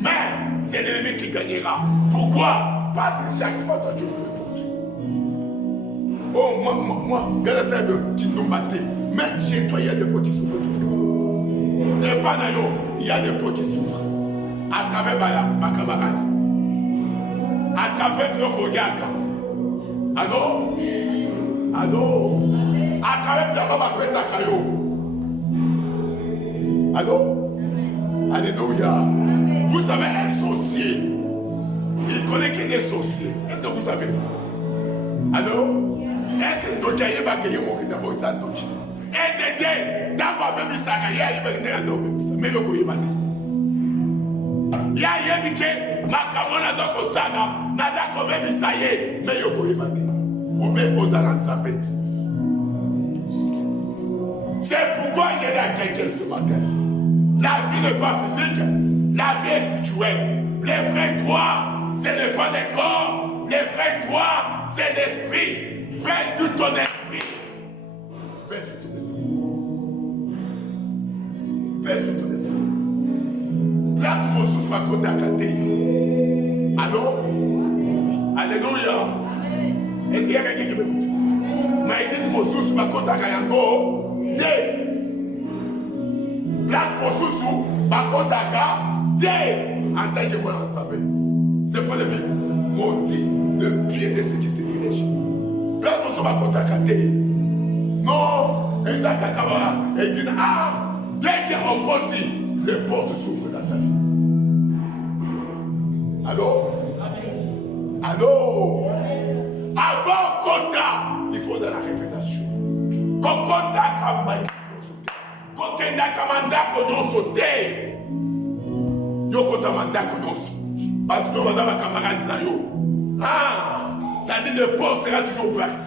mais c'est l'ennemi qui gagnera. Pourquoi? Parce que chaque fois, toi, tu veux le porter. Oh, moi, bien ça qui nous battait. Mais chez toi, il y a des pots qui souffrent toujours. Et pas d'ailleurs, il y a des pots qui souffrent. À travers ma camarade. À travers le Koyaka. Allô? Allô? À travers la maman Pressa Kayo. Allô? Alléluia. Vous savez, un sorcier, il connaît qu'il est sorcier. Est-ce que vous savez? Allô? Est-ce que vous avez gagné mon qui d'abord ça donc? Et Dédé, d'abord même ça, il y a eu mais le courrier battu. Il y a eu que ma camona zoko sana, nada comme ça y est, mais le courrier battu. Ou même aux alanzapés. C'est pourquoi j'ai dit à quelqu'un ce matin. La vie n'est pas physique, la vie est spirituelle. Les vrais droits, ce n'est pas le corps. Les vrais droits, c'est l'esprit. Fais sur ton esprit. Fais sur ton esprit. Fais sur ton esprit. Place mon sous ma côte à côté. Allô? Alléluia. Est-ce qu'il y a quelqu'un qui m'écoute? Mais il dit mon sous ma côte à Kayango. Place mon sous ma côte à Kayango. En tant que moi, on savait. C'est pas le but. Maudit le pied de ceux qui se dirigent. Place mon sous ma côte à Kayango. Non, et ça, et dit, ah, dès qu'on continue, les portes s'ouvrent dans ta vie. Allô? Allô? Avant Kota, il faut de la révélation. Quand Kota Kamanda, quand Kenda Kamanda Kononso Te, Yokota Manda Kononso, pas toujours dans ma camarade Nayo. Ah, ça dit le porte sera toujours ouverte.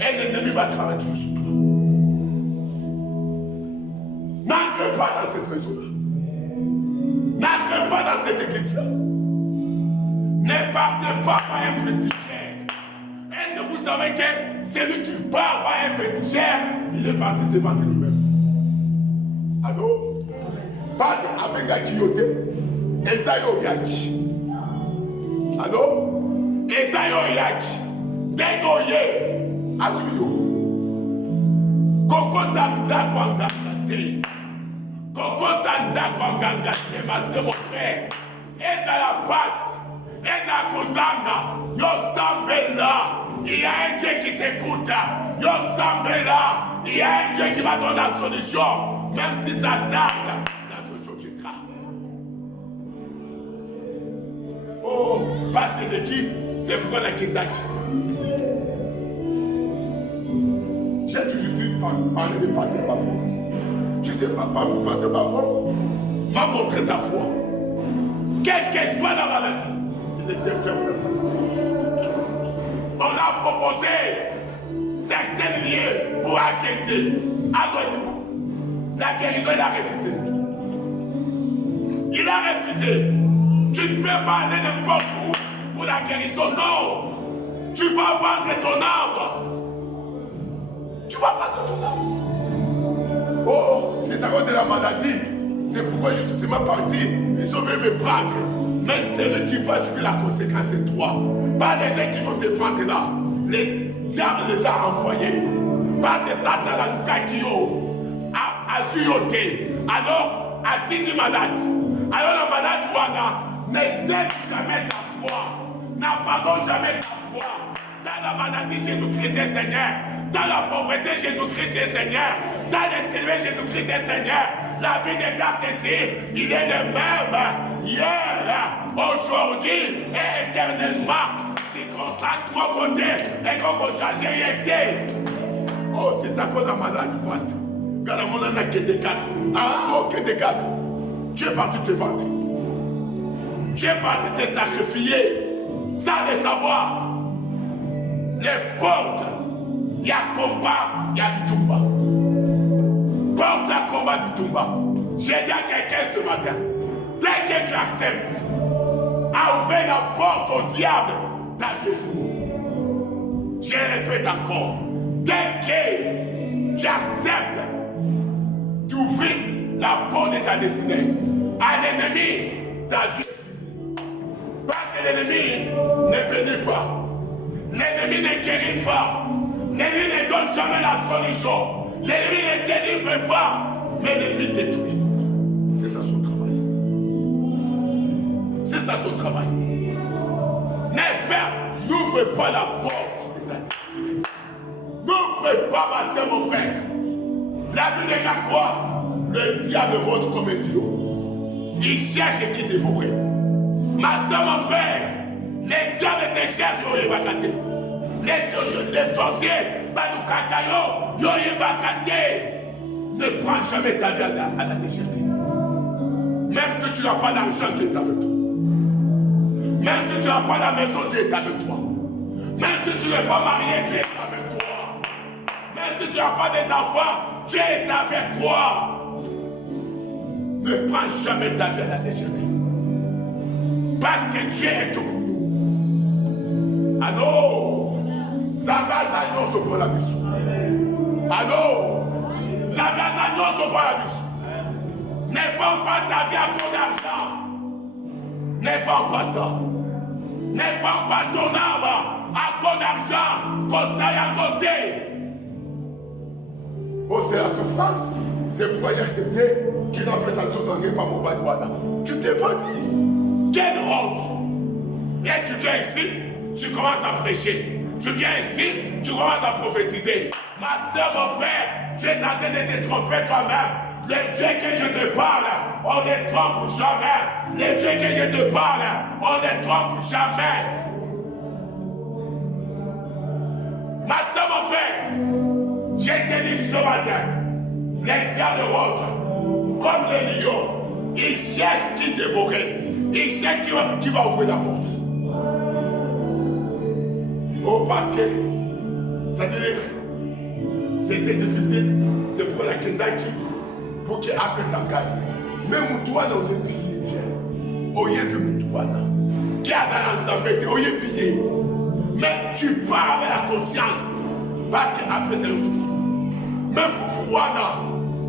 Et l'ennemi va travailler toujours sur toi. dans cette maison-là. N'entrez pas dans cette église-là. Ne partez pas par un féticheur. Est-ce que vous savez que celui qui part par un féticheur, il est parti se vendre lui-même? Allô? Parce qu'Abenga Kiyote, Esayo Yaki. Allô? Esayo Yaki. Dengoye. Azuyo. Kokota Ndakwanga Te. Kokota Ndakwanga Te. C'est mon frère. Ezala passe. Ezala Kozanga. Yo Sambela. Il y a un Dieu qui t'écoute. Yo Sambela. Il y a un Dieu qui va donner la solution. Même si ça tarde, la solution viendra. Oh, passer de qui? C'est pour la Kindaki. J'ai toujours dû parler de passer ma foi. Je ne sais pas, passer ma foi m'a montré sa foi. Quelle que soit la maladie, il était ferme dans sa foi. On a proposé certains lieux pour Akende. La guérison, il a refusé. Il a refusé. Tu ne peux pas aller n'importe où pour la guérison. Non. Tu vas vendre ton âme. Tu vas vendre ton âme. Oh, c'est à cause de la maladie. C'est pourquoi je suis seulement parti. Ils sont venus me prendre. Mais celui qui va subir la conséquence, c'est toi. Pas les gens qui vont te prendre là. Les diables les a envoyés. Parce que Satan a nous kakio. Alors, a dit malade. Alors la malade ne cède jamais ta foi. N'abandonne jamais ta foi. Dans la maladie, Jésus-Christ est Seigneur. Dans la pauvreté, Jésus-Christ est Seigneur. Dans les célèbres, Jésus-Christ est Seigneur. La vie de grâce ici, il est le même hier, aujourd'hui et éternellement. Circonstance, mon côté, et comme vous changez, été. Oh, c'est à cause de la maladie, pasteur. Ah, ok, décade. Tu es parti te vendre. Tu es parti te sacrifier sans le savoir. Les portes, il y a combat, il y a Bitumba. Porte à combat Bitumba. J'ai dit à quelqu'un ce matin, dès que tu acceptes à ouvrir la porte au diable, ta vie est finie. Je répète encore, dès que tu acceptes d'ouvrir la porte de ta destinée à l'ennemi, ta vie est finie. Parce que l'ennemi ne bénit pas. L'ennemi ne guérit pas. L'ennemi ne donne jamais la solution. L'ennemi ne délivre pas. Mais l'ennemi détruit. C'est ça son travail. C'est ça son travail. N'ouvre pas la porte de ta destinée. N'ouvre pas, ma soeur, mon frère. La Bible déjà quoi? Le diable rôde comme un lion. Il cherche qui dévorer. Ma soeur, mon frère, les diables te cherchent, Yoyebakate. Les sorciers, Banukakayo, Yoyebakate. Ne prends jamais ta vie à la légèreté. Même si tu n'as pas d'argent, Dieu est avec toi. Même si tu n'as pas la maison, Dieu est avec toi. Même si tu n'es pas marié, Dieu est avec toi. Même si tu n'as pas des enfants, Dieu est avec toi. Ne prends jamais ta vie à la légèreté. Parce que Dieu est tout pour nous. Allô? Zambaza non se prend la mission. Allô? Zambaza non se prend la mission. Ne vends pas ta vie à cause d'argent. Ne vends pas ça. Ne vends pas ton âme à cause d'argent. Qu'on s'aille à côté. Oh, c'est la souffrance. C'est pourquoi j'ai accepté qu'il n'appelle ça tout en par mon badouana. Tu t'es vendu. Quelle honte. Et tu viens ici, tu commences à fraîchir. Tu viens ici, tu commences à prophétiser. Ma soeur, mon frère, tu es en train de te tromper toi-même. Le Dieu que je te parle, on ne trompe jamais. Le Dieu que je te parle, on ne trompe jamais. Ma soeur, mon frère, j'ai te dit ce matin, les diables rôdent comme les lions. Ils cherchent qui dévorer. Ils cherchent qui va ouvrir la porte. Oh, parce que, ça veut dire, c'était difficile. C'est pour la Kendaki. pour qu'après ça gagne. Même toi, on est payé bien. On est de toi, qui a dans l'ensemble, on est payé. Mais tu pars avec la conscience. Parce qu'après c'est un foufou. Même foufou,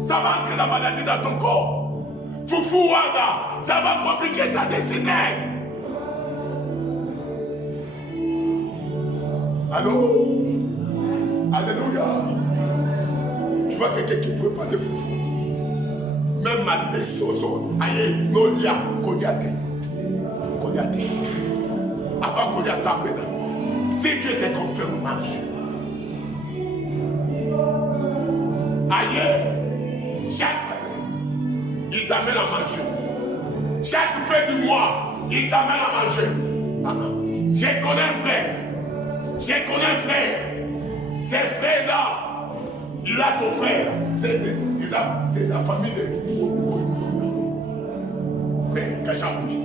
ça va entrer la maladie dans ton corps. Foufou, ça va compliquer ta destinée. Allô? Alléluia. Tu vois quelqu'un qui peut parler foufou. Même ma désozo, aïe, nolia, kodiate. Kodiate. Avant kodiate, ça maintenant. Si Dieu te confirme, marche. Aïe, chaque année, il t'amène à manger. Chaque fin du mois, il t'amène à manger. Je connais un frère. Je connais un frère. Ce frère-là, il a son frère. C'est la famille de frère Kachamoui.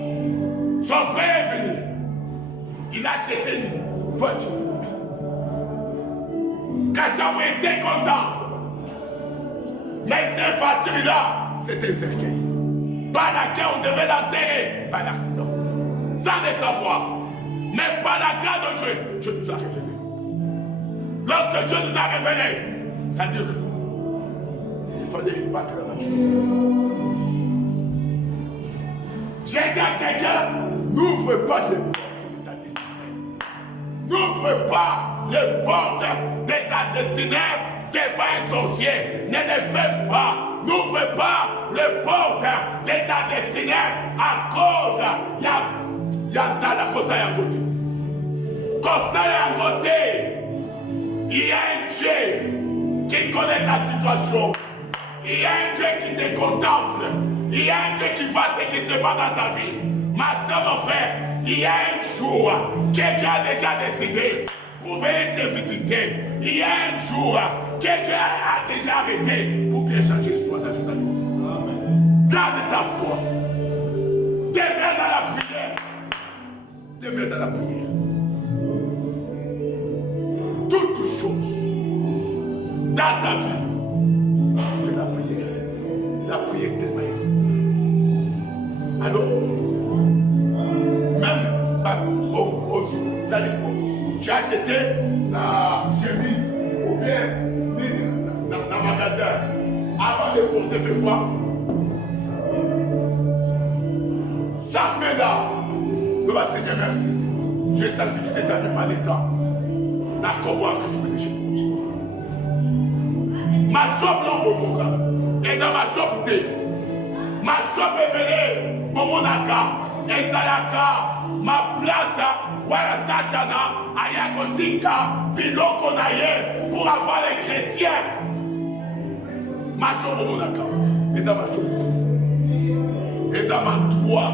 Son frère est venu. Il a acheté une voiture. Kachamoui était content. Mais cette voiture-là, c'était un cercueil. Par laquelle on devait l'enterrer par l'accident. Sans le savoir. Mais par la grâce de Dieu, Dieu nous a révélé. Lorsque Dieu nous a révélé, c'est-à-dire, il fallait battre la voiture. J'ai dit à quelqu'un, n'ouvre pas les portes de ta destinée. N'ouvre pas les portes de ta destinée devant un sorcier. Ne le fais pas. N'ouvre pas les portes de ta destinée à cause il y a ça la cause à côté. Comme ça à côté, il y a un Dieu qui connaît ta situation. Il y a un Dieu qui te contemple. Il y a un Dieu qui voit ce qui se passe dans ta vie. Ma soeur, mon frère, il y a un jour que Dieu a déjà décidé pour venir te visiter. Il y a un jour que Dieu a déjà arrêté pour que changer soit dans la vie. Garde ta foi. Demeure dans la prière. Demeure dans la prière. Toutes choses dans ta vie, fais la prière. La prière demeure. Alors, même tu as acheté la chemise ou bien dans le magasin. Avant de porter, fais quoi? Ça me là. Nous va Seigneur, merci. Je sanctifie cette année par les sangs. Na kowa que je me déchire. Ma shop non bon mon et ça ma shop té. Ma shop est belé bon mon aka. Et ça la ma place wala satana aya kotika biloko na ye pour avoir les chrétiens. Ma shop bon mon aka. Et ça ma shop. Et ça ma droit.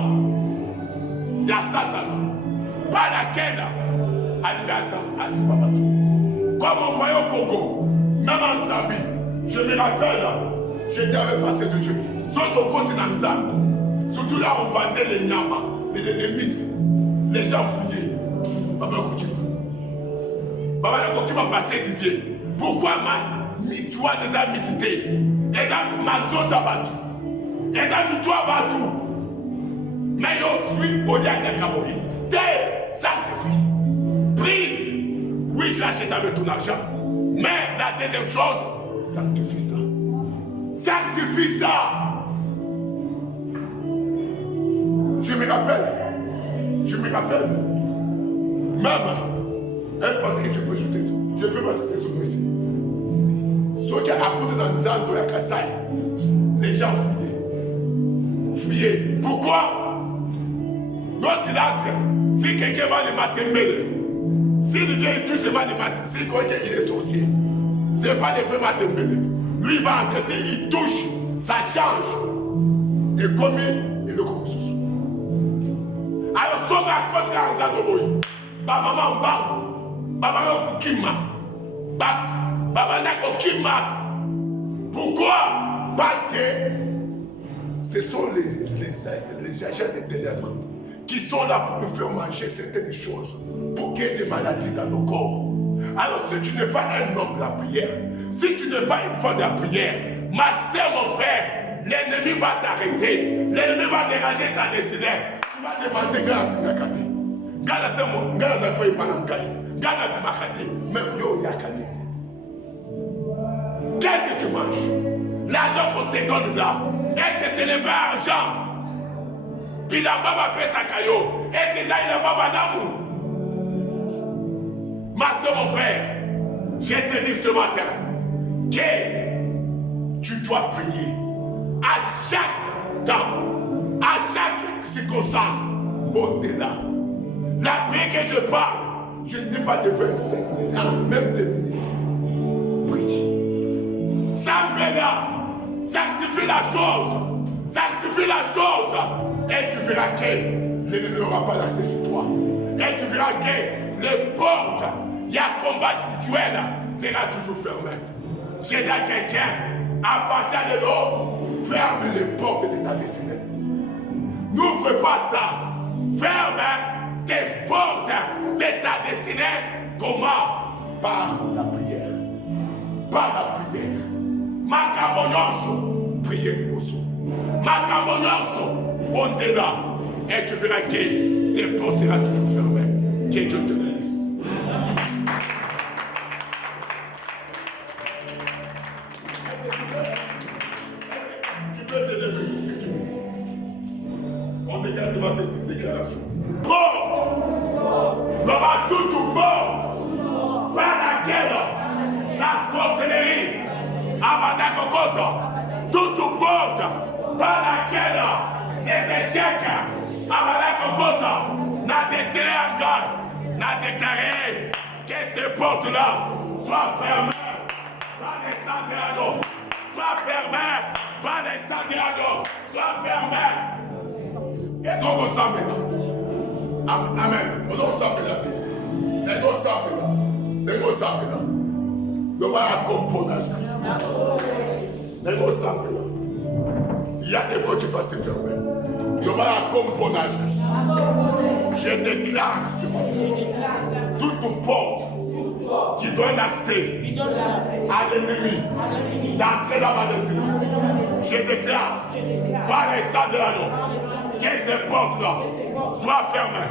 Ya satana. Pas laquelle. Comme on voyait au Congo, même en Zambie, je me rappelle, j'étais avec pasteur de Dieu. Sur ton continent Zambie, surtout là on vendait les nyama, les mythes, les gens fouillaient. Baba Kokima passé Didier. Pourquoi ma mitwa des amités? Les gens m'ont abattu. Les gens m'ont abattu. Mais ils ont fui au lieu de Cameroun. T'es sanctifié. Prie. Oui, je l'achète avec ton argent. Mais la deuxième chose, sanctifie ça. Sanctifie ça. Je me rappelle. Même, elle pensait que je peux ajouter ça. Je peux pas citer ce ici. Ceux qui à côté dans Nzando et à Kassai, les gens fouillaient. Pourquoi? Lorsqu'il entre, si quelqu'un va le mater, s'il vient et touche le mater, s'il croit qu'il est sorcier, ce n'est pas le vrai mater. Lui il va entrer, s'il touche, ça change. Et comme il le commence. Alors, somme à côté de Nzando, maman Bambo, maman Kima, maman Nako Kima. Pourquoi? Parce que ce sont les agents des ténèbres qui sont là pour nous faire manger certaines choses, pour qu'il y ait des maladies dans nos corps. Alors si tu n'es pas un homme de la prière, si tu n'es pas une femme de la prière, ma soeur, mon frère, l'ennemi va t'arrêter. L'ennemi va déranger ta destinée. Tu vas demander Gala Kate. Gala c'est moi. Gala c'est quoi il parle en Gaï. Gala de Makate. Même yo Yakate. Qu'est-ce que tu manges? L'argent qu'on te donne là, est-ce que c'est le vrai argent? Puis la baba fait sa caillou. Est-ce que j'ai la baba d'amour? Ma soeur, mon frère, je te dis ce matin que tu dois prier à chaque temps, à chaque circonstance. Au-delà. La prière que je parle, je ne dis pas de 25 minutes, même 2 minutes. Prie. Saint-Pédard, sanctifie la chose. Sanctifie la chose. Et tu verras que l'ennemi n'aura pas d'accès sur toi. Et tu verras que les portes, il y a combat spirituel, sera toujours fermé. J'ai dit à quelqu'un, à partir de l'eau, ferme les portes de ta destinée. N'ouvre pas ça. Ferme tes portes de ta destinée. Comment? Par la prière. Par la prière. Makamononso, priez du bosso. Makamononso, on-delà. Et tu verras que tes portes seront toujours fermées. Que Dieu te bénisse. Tu peux te lever. On dégage cette déclaration. Porte! Devant toute porte par laquelle la sorcellerie, Amanda Kokoto, toute porte par laquelle les échecs, Amanda Kokoto, n'a décidé encore, n'a déclaré que ces portes-là soient fermées par les Santiago, soient fermées par les Santiago, soient fermées. Est-ce qu'on vous sent maintenant? Amen. On vous sent maintenant. On vous sent maintenant. On vous sent maintenant. On va accompagner la scripture. On vous sent maintenant. Il y a des portes qui vont se fermer. On va accompagner la scripture. Je déclare ce matin. Toute porte qui donne accès à l'ennemi d'entrer dans ma destinée. Je déclare par les sangs de l'agneau que ces portes-là soient fermées.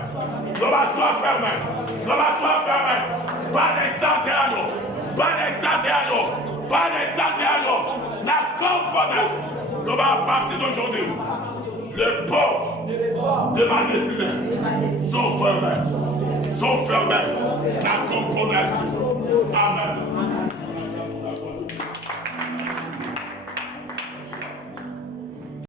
Soit fermées. Soit fermées. Par les sangs de l'agneau. Par les sangs de l'agneau. Par les sangs de l'agneau. La comprenance. À partir d'aujourd'hui, les portes de ma destinée sont fermées. Sont fermées. La comprenance. Amen.